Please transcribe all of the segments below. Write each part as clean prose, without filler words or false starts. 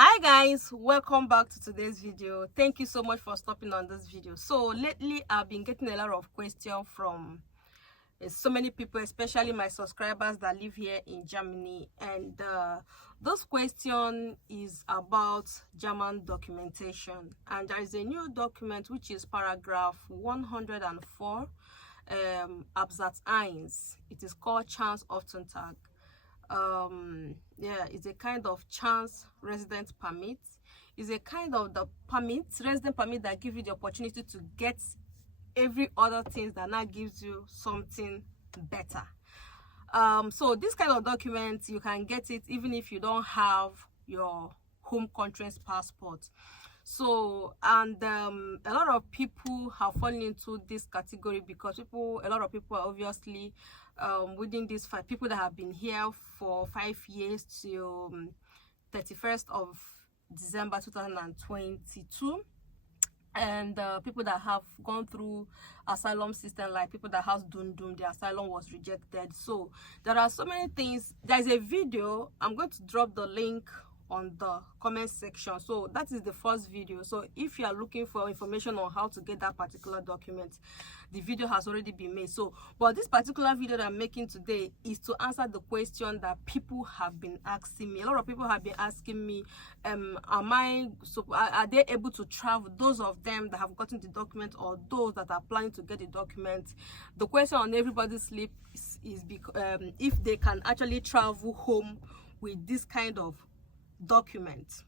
Hi guys, welcome back to today's video. Thank you so much for stopping on this video. So lately I've been getting a lot of questions from so many people, especially my subscribers that live here in Germany, and this question is about German documentation. And there is a new document which is paragraph 104 Absatz 1. It is called Chancen Aufenthaltsrecht. Yeah, it's a kind of chance resident permit. It's a kind of the resident permit that gives you the opportunity to get every other thing that now gives you something better. So this kind of document, you can get it even if you don't have your home country's passport. So, and a lot of people have fallen into this category because a lot of people are obviously within these people that have been here for 5 years till 31st of December 2022, and people that have gone through asylum system, like people that have their asylum was rejected. So there are so many things. There's a video, I'm going to drop the link on the comment section. So that is the first video. So if you are looking for information on how to get that particular document, the video has already been made. So but this particular video that I'm making today is to answer the question that people have been asking me. A lot of people have been asking me, are they able to travel, those of them that have gotten the document or those that are planning to get the document? The question on everybody's lips is if they can actually travel home with this kind of document.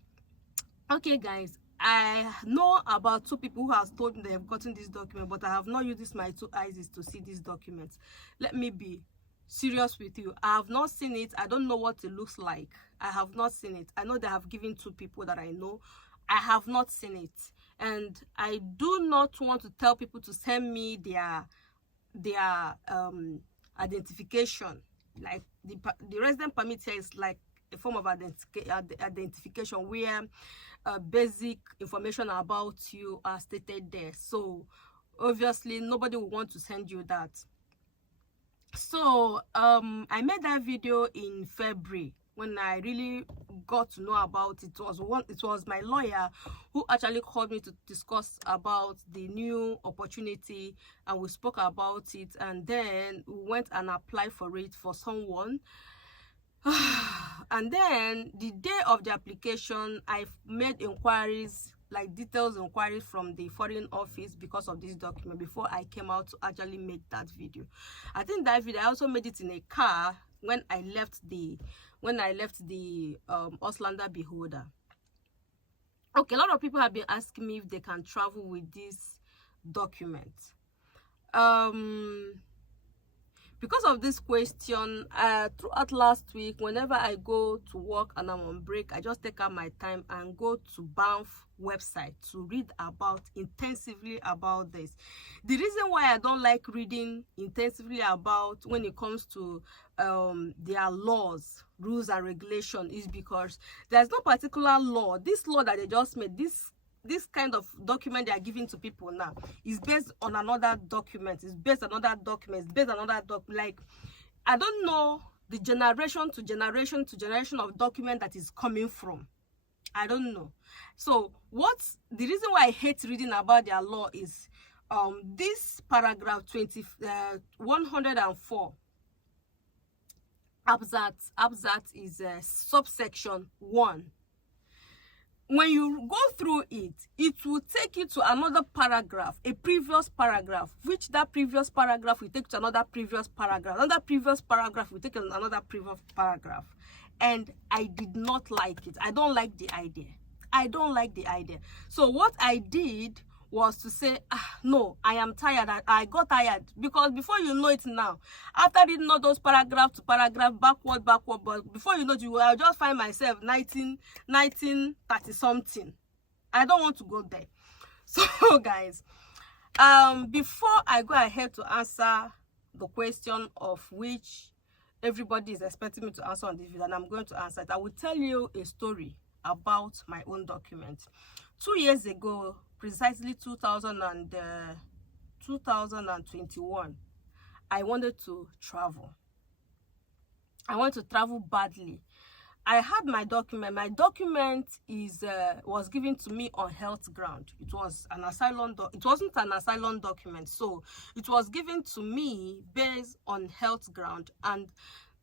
Okay guys, I know about 2 people who have told me they have gotten this document, but I have not used my 2 eyes to see this document. Let me be serious with you. I have not seen it. I don't know what it looks like. I have not seen it. I know they have given 2 people that I know. I have not seen it, and I do not want to tell people to send me their identification. Like the resident permit here is like a form of identification where basic information about you are stated there. So obviously nobody will want to send you that. So I made that video in February when I really got to know about it. It was my lawyer who actually called me to discuss about the new opportunity, and we spoke about it, and then we went and applied for it for someone. And then the day of the application, I made inquiries, like details inquiries from the foreign office because of this document before I came out to actually make that video. I think that video I also made it in a car when I left the Auslander Beholder. Okay, a lot of people have been asking me if they can travel with this document. Because of this question, throughout last week, whenever I go to work and I'm on break, I just take out my time and go to Banff website to read intensively about this. The reason why I don't like reading intensively about when it comes to their laws, rules and regulations is because there's no particular law. This law that they just made, this kind of document they are giving to people now is based on another document. It's based on another document. It's based on another like, I don't know the generation to generation to generation of document that is coming from. I don't know. So the reason why I hate reading about their law is this paragraph 104 absatz is subsection 1. When you go through it, it will take you to another paragraph, a previous paragraph, which that previous paragraph will take to another previous paragraph. Another previous paragraph will take another previous paragraph. And I did not like it. I don't like the idea. I don't like the idea. So what I did was to say, no, I am tired. I got tired because before you know it now, after reading all those paragraph to paragraph, backward, but before you know it, I'll just find myself 1930 something. I don't want to go there. So guys, before I go ahead to answer the question of which everybody is expecting me to answer on this video, and I'm going to answer it, I will tell you a story about my own document. 2 years ago, precisely 2021, I wanted to travel. I want to travel badly. I had my document. My document is was given to me on health ground. It was an asylum. It wasn't an asylum document, so it was given to me based on health ground. And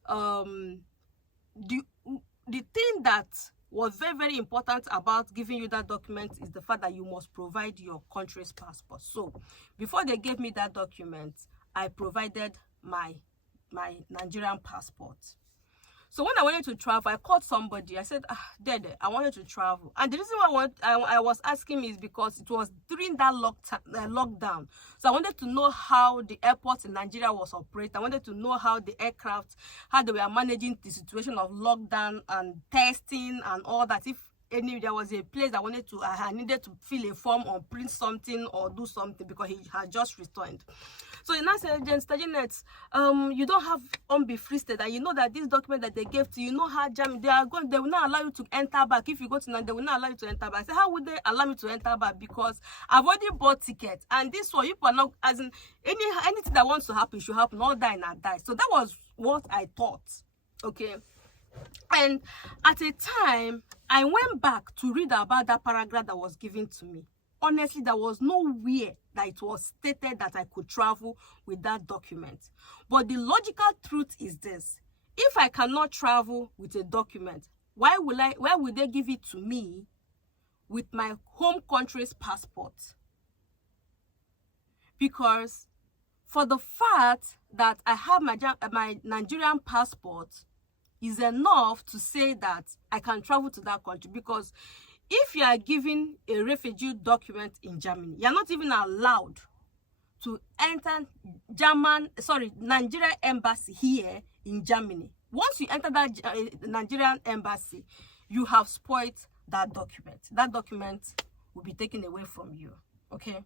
the thing that was very, very important about giving you that document is the fact that you must provide your country's passport. So before they gave me that document, I provided my Nigerian passport. So when I wanted to travel, I called somebody. I said, Dede, I wanted to travel. And the reason why I was asking is because it was during that lockdown. So I wanted to know how the airports in Nigeria was operating. I wanted to know how the aircraft, how they were managing the situation of lockdown and testing and all that. If there was a place I needed to fill a form or print something or do something because he had just returned. So in that said, you don't have free state, and you know that this document that they gave to you, know how they will not allow you to enter back. If you go to Nigeria, they will not allow you to enter back. I said, how would they allow me to enter back? Because I've already bought tickets, and this one, you are not, as in anything that wants to happen should happen, all die and I die. So that was what I thought. Okay. And at a time, I went back to read about that paragraph that was given to me. Honestly, there was nowhere that it was stated that I could travel with that document. But the logical truth is this: if I cannot travel with a document, why would they give it to me with my home country's passport? Because for the fact that I have my Nigerian passport is enough to say that I can travel to that country. Because if you are given a refugee document in Germany, you are not even allowed to enter Nigerian embassy here in Germany. Once you enter that Nigerian embassy, you have spoiled that document. That document will be taken away from you. Okay.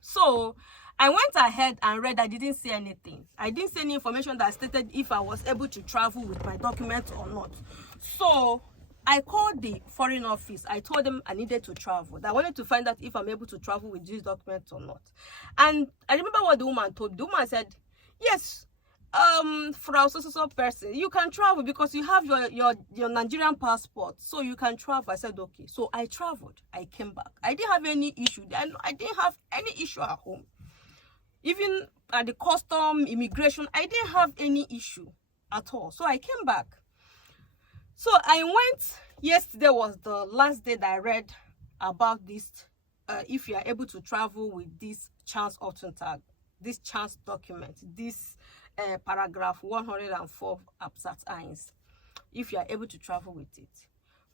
So I went ahead and read. I didn't see anything. I didn't see any information that stated if I was able to travel with my documents or not. So I called the foreign office. I told them I needed to travel. I wanted to find out if I'm able to travel with these documents or not. And I remember what the woman told. The woman said, yes, for our so person, you can travel because you have your Nigerian passport, so you can travel. I said, okay. So I traveled. I came back. I didn't have any issue. I didn't have any issue at home. Even at the custom, immigration, I didn't have any issue at all. So I came back. So I went, yesterday was the last day that I read about this, if you are able to travel with this chance Aufenthalt, this chance document, this paragraph 104 absatz 1, if you are able to travel with it.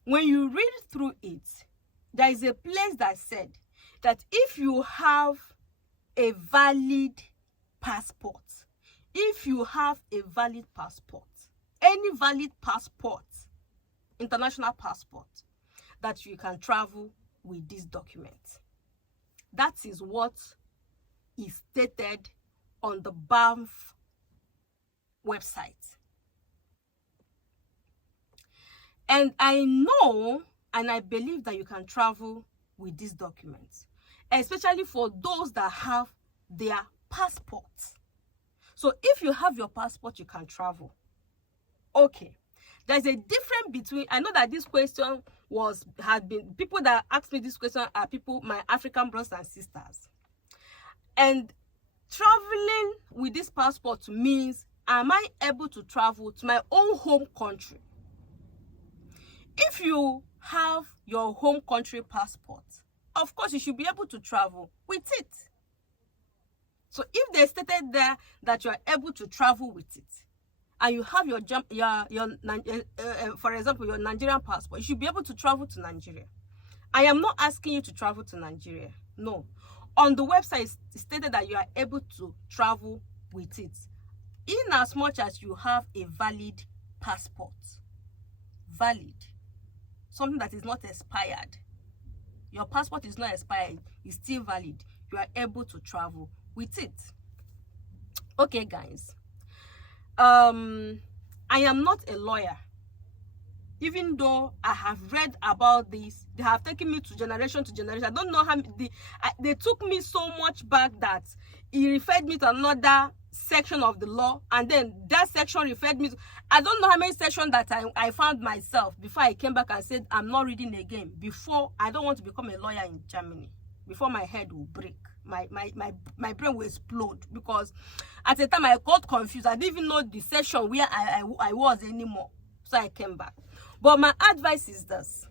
When you read through it, there is a place that said that if you have a valid passport, any valid passport, international passport, that you can travel with this document. That is what is stated on the BAMF website. And I know and I believe that you can travel with these documents, especially for those that have their passports. So if you have your passport, you can travel. Okay. There's a difference between, I know that this question had been, people that asked me this question are people, my African brothers and sisters. And traveling with this passport means, am I able to travel to my own home country? If you have your home country passport, of course you should be able to travel with it. So if they stated there that you are able to travel with it, and you have for example, your Nigerian passport, you should be able to travel to Nigeria. I am not asking you to travel to Nigeria. No. On the website, it stated that you are able to travel with it, in as much as you have a valid passport. Valid. Something that is not expired. Your passport is not expired. It's still valid. You are able to travel with it. Okay, guys. I am not a lawyer. Even though I have read about this, they have taken me to generation. I don't know how they took me so much back that he referred me to another section of the law, and then that section referred me to, I don't know how many sections that I found myself before I came back and said I'm not reading again. Before, I don't want to become a lawyer in Germany. Before my head will break, my brain will explode, because at the time I got confused. I didn't even know the section where I was anymore. So I came back. But my advice is this.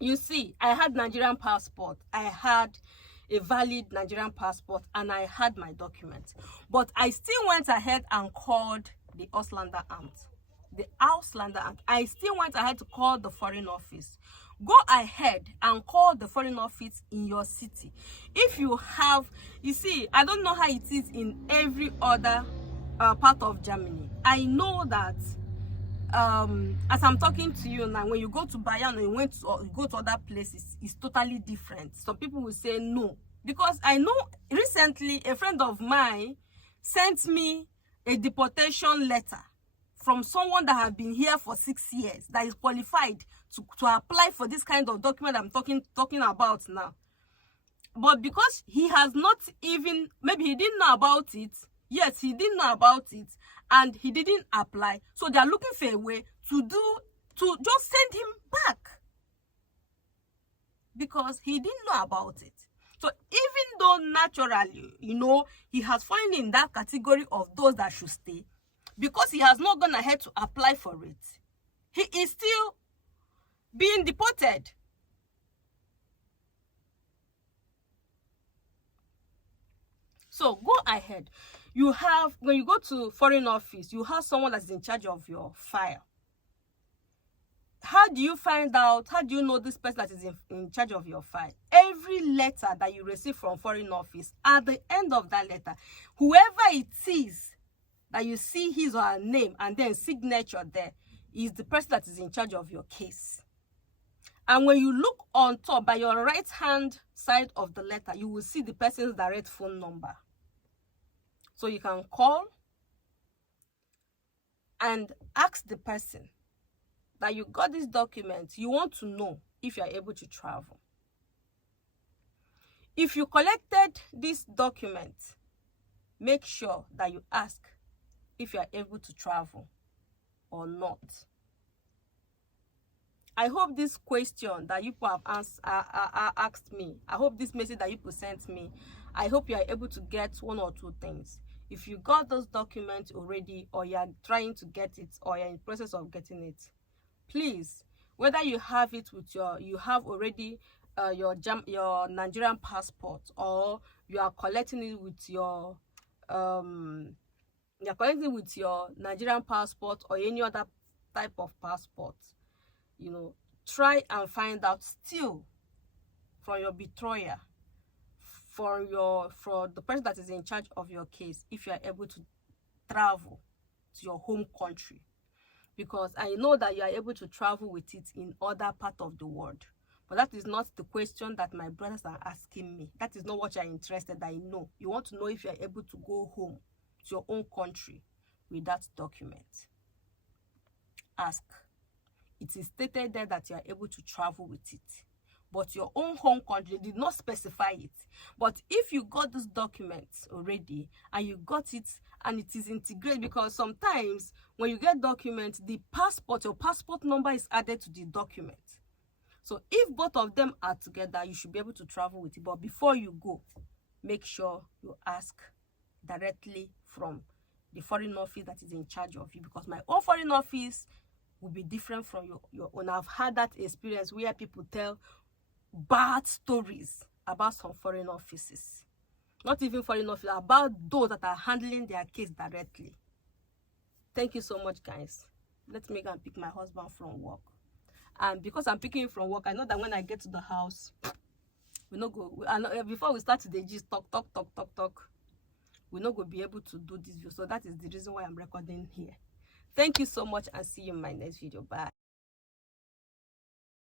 You see, I had Nigerian passport. I had a valid Nigerian passport, and I had my documents. But I still went ahead and called the Ausländer Amt. The Ausländer Amt. I still went ahead to call the Foreign Office. Go ahead and call the Foreign Office in your city. If you have, you see, I don't know how it is in every other part of Germany. I know that as I'm talking to you now, when you go to Bayern or you go to other places, it's totally different. Some people will say no, because I know recently a friend of mine sent me a deportation letter from someone that have been here for 6 years, that is qualified to apply for this kind of document I'm talking about now. But because he has not even, maybe he didn't know about it. Yes, he didn't know about it, and he didn't apply. So they are looking for a way to just send him back, because he didn't know about it. So even though naturally, you know, he has fallen in that category of those that should stay, because he has not gone ahead to apply for it, he is still being deported. So go ahead. You have, when you go to Foreign Office, you have someone that's in charge of your file. How do you find out? How do you know this person that is in charge of your file? Every letter that you receive from Foreign Office, at the end of that letter, whoever it is that you see his or her name and then signature there, is the person that is in charge of your case. And when you look on top, by your right hand side of the letter, you will see the person's direct phone number. So you can call and ask the person that you got this document. You want to know if you are able to travel. If you collected this document, make sure that you ask if you are able to travel or not. I hope this question that you have asked me, I hope this message that you sent me, I hope you are able to get one or two things. If you got those documents already, or you are trying to get it, or you're in the process of getting it, please, whether you have it with you have already your Nigerian passport, or you are collecting it with your Nigerian passport or any other type of passport, you know, try and find out still from your betrayer, for the person that is in charge of your case, if you are able to travel to your home country. Because I know that you are able to travel with it in other parts of the world. But that is not the question that my brothers are asking me. That is not what you are interested in. I know. You want to know if you are able to go home to your own country with that document. Ask. It is stated there that you are able to travel with it. But your own home country did not specify it. But if you got those documents already, and you got it, and it is integrated, because sometimes when you get documents, the passport, your passport number is added to the document. So if both of them are together, you should be able to travel with it. But before you go, make sure you ask directly from the Foreign Office that is in charge of you, because my own Foreign Office will be different from your own. I've had that experience where people tell bad stories about some foreign offices, not even foreign office, about those that are handling their case directly. Thank you so much, guys. Let me go and pick my husband from work, and because I'm picking him from work, I know that when I get to the house, we no go, before we start the gist, talk, we no go be able to do this video. So that is the reason why I'm recording here. Thank you so much, and see you in my next video. Bye.